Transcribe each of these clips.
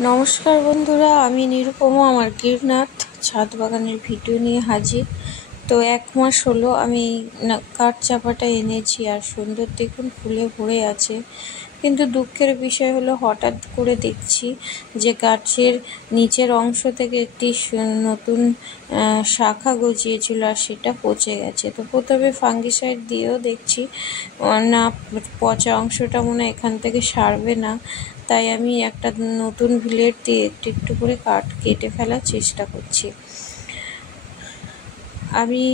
নমস্কার বন্ধুরা, আমি নিরুপমা আমার গিরনাথ ছাদ বাগানের ভিডিও নিয়ে হাজির। তো 1 মাস হলো আমি কাঠ চাপাটা এনেছি, আর সুন্দর দেখুন ফুলে ভরে আছে। কিন্তু দুঃখের বিষয় হলো হঠাৎ করে দেখছি যে গাছের নিচের অংশ থেকে একটি নতুন শাখা গজিয়েছিল আর সেটা পচে গেছে। তো প্রথমে ফাঙ্গিসাইড দিয়েও দেখছি না, পচা অংশটা মনে হয় এখান থেকে সারবে না। তাই আমি একটা নতুন ব্লেড দিয়ে একটু একটু করে কাঠ কেটে ফেলার চেষ্টা করছি। আমি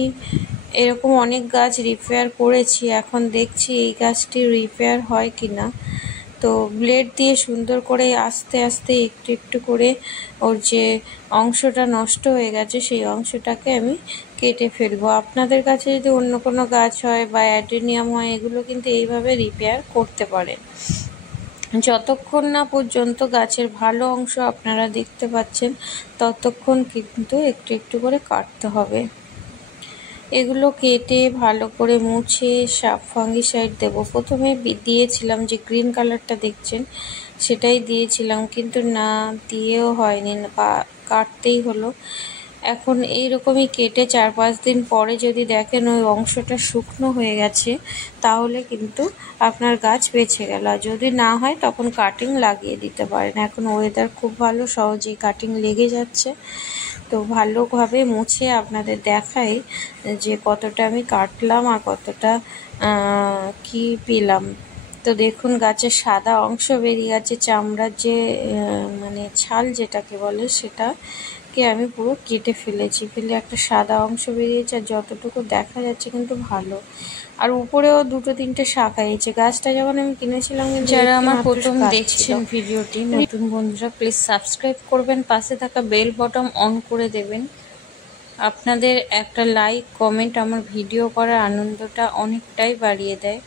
এরকম অনেক গাছ রিপেয়ার করেছি, এখন দেখছি এই গাছটি রিপেয়ার হয় কি না। তো ব্লেড দিয়ে সুন্দর করে আস্তে আস্তে একটু একটু করে ওর যে অংশটা নষ্ট হয়ে গেছে সেই অংশটাকে আমি কেটে ফেলবো। আপনাদের কাছে যদি অন্য কোনো গাছ হয় বা অ্যাডেনিয়াম হয়, এগুলো কিন্তু এইভাবে রিপেয়ার করতে পারেন। যতক্ষণ না পর্যন্ত গাছের ভালো অংশ আপনারা দেখতে পাচ্ছেন ততক্ষণ কিন্তু একটু একটু করে কাটতে হবে। এগুলো কেটে ভালো করে মুছে ফাঙ্গিসাইড দেবো। প্রথমে দিয়েছিলাম যে গ্রিন কালারটা দেখছেন সেটাই দিয়েছিলাম, কিন্তু না দিয়েও হয়নি, বা কাটতেই হলো। এখন এইরকমই কেটে 4-5 দিন পরে যদি দেখেন ওই অংশটা শুকনো হয়ে গেছে, তাহলে কিন্তু আপনার গাছ বেঁচে গেল। আর যদি না হয় তখন কাটিং লাগিয়ে দিতে পারেন। এখন ওয়েদার খুব ভালো, সহজেই কাটিং লেগে যাচ্ছে। তো ভালোভাবে মুছে আপনাদের দেখাই যে কতটা আমি কাটলাম আর কতটা কি পেলাম। তো দেখুন গাছের সাদা অংশ বেরিয়ে গেছে, চামড়ার যে মানে ছাল যেটাকে বলে সেটাকে আমি পুরো কেটে ফেলে একটা সাদা অংশ বেরিয়েছে। আর যতটুকু দেখা যাচ্ছে কিন্তু ভালো, আর উপরেও 2-3টে শাখা হয়েছে। গাছটা যখন আমি কিনেছিলাম, কিন্তু যারা আমার প্রথম দেখছেন ভিডিওটি, নতুন বন্ধুরা প্লিজ সাবস্ক্রাইব করবেন, পাশে থাকা বেল বটন অন করে দেবেন। আপনাদের একটা লাইক কমেন্ট আমার ভিডিও করার আনন্দটা অনেকটাই বাড়িয়ে দেয়।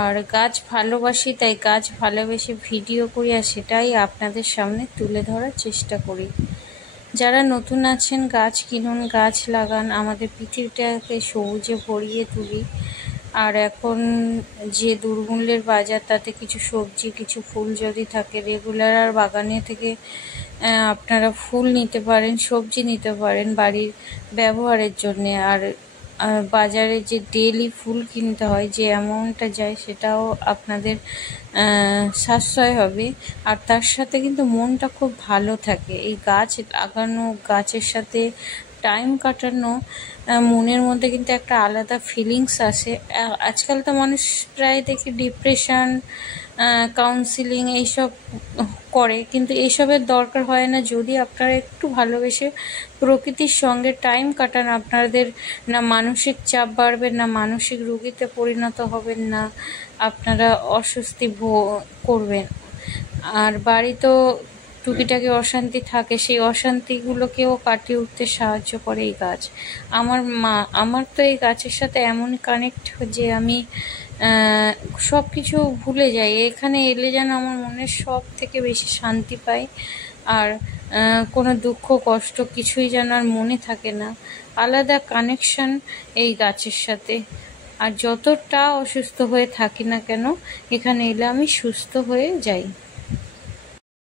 আর গাছ ভালোবাসি, তাই গাছ ভালোবেসে ভিডিও করি, আর সেটাই আপনাদের সামনে তুলে ধরার চেষ্টা করি। যারা নতুন আছেন গাছ কিনুন, গাছ লাগান, আমাদের পৃথিবীটাকে সবুজে ভরিয়ে তুলি। আর এখন যে দুর্মূল্যের বাজার, তাতে কিছু সবজি কিছু ফুল যদি থাকে, রেগুলার আর বাগানে থেকে আপনারা ফুল নিতে পারেন, সবজি নিতে পারেন বাড়ির ব্যবহারের জন্যে। আর বাজারে যে ডেইলি ফুল কিনতে হয়, যে অ্যামাউন্টটা যায়, সেটাও আপনাদের সাশ্রয় হবে। আর তার সাথে কিন্তু মনটা খুব ভালো থাকে। এই গাছ লাগানো, গাছের সাথে টাইম কাটানো, মনের মধ্যে কিন্তু একটা আলাদা ফিলিংস আসে। আজকাল তো মানুষ প্রায় দেখি ডিপ্রেশন, কাউন্সিলিং এইসব করে, কিন্তু এইসবের দরকার হয় না যদি আপনারা একটু ভালোবেসে প্রকৃতির সঙ্গে টাইম কাটান। আপনাদের না মানসিক চাপ বাড়বে, না মানসিক রোগীতে পরিণত হবেন, না আপনারা অস্বস্তি করবেন। আর বাড়িতেও টুকিটাকি অশান্তি থাকে, সেই অশান্তিগুলোকেও কাটিয়ে উঠতে সাহায্য করে এই গাছ। আমার তো এই গাছের সাথে এমন কানেক্ট যে আমি সব কিছু ভুলে যাই। এখানে এলে যেন আমার মনের সব থেকে বেশি শান্তি পাই, আর কোনো দুঃখ কষ্ট কিছুই যেন আর মনে থাকে না। আলাদা কানেকশন এই গাছের সাথে। আর যতটা অসুস্থ হয়ে থাকি না কেন, এখানে এলে আমি সুস্থ হয়ে যাই।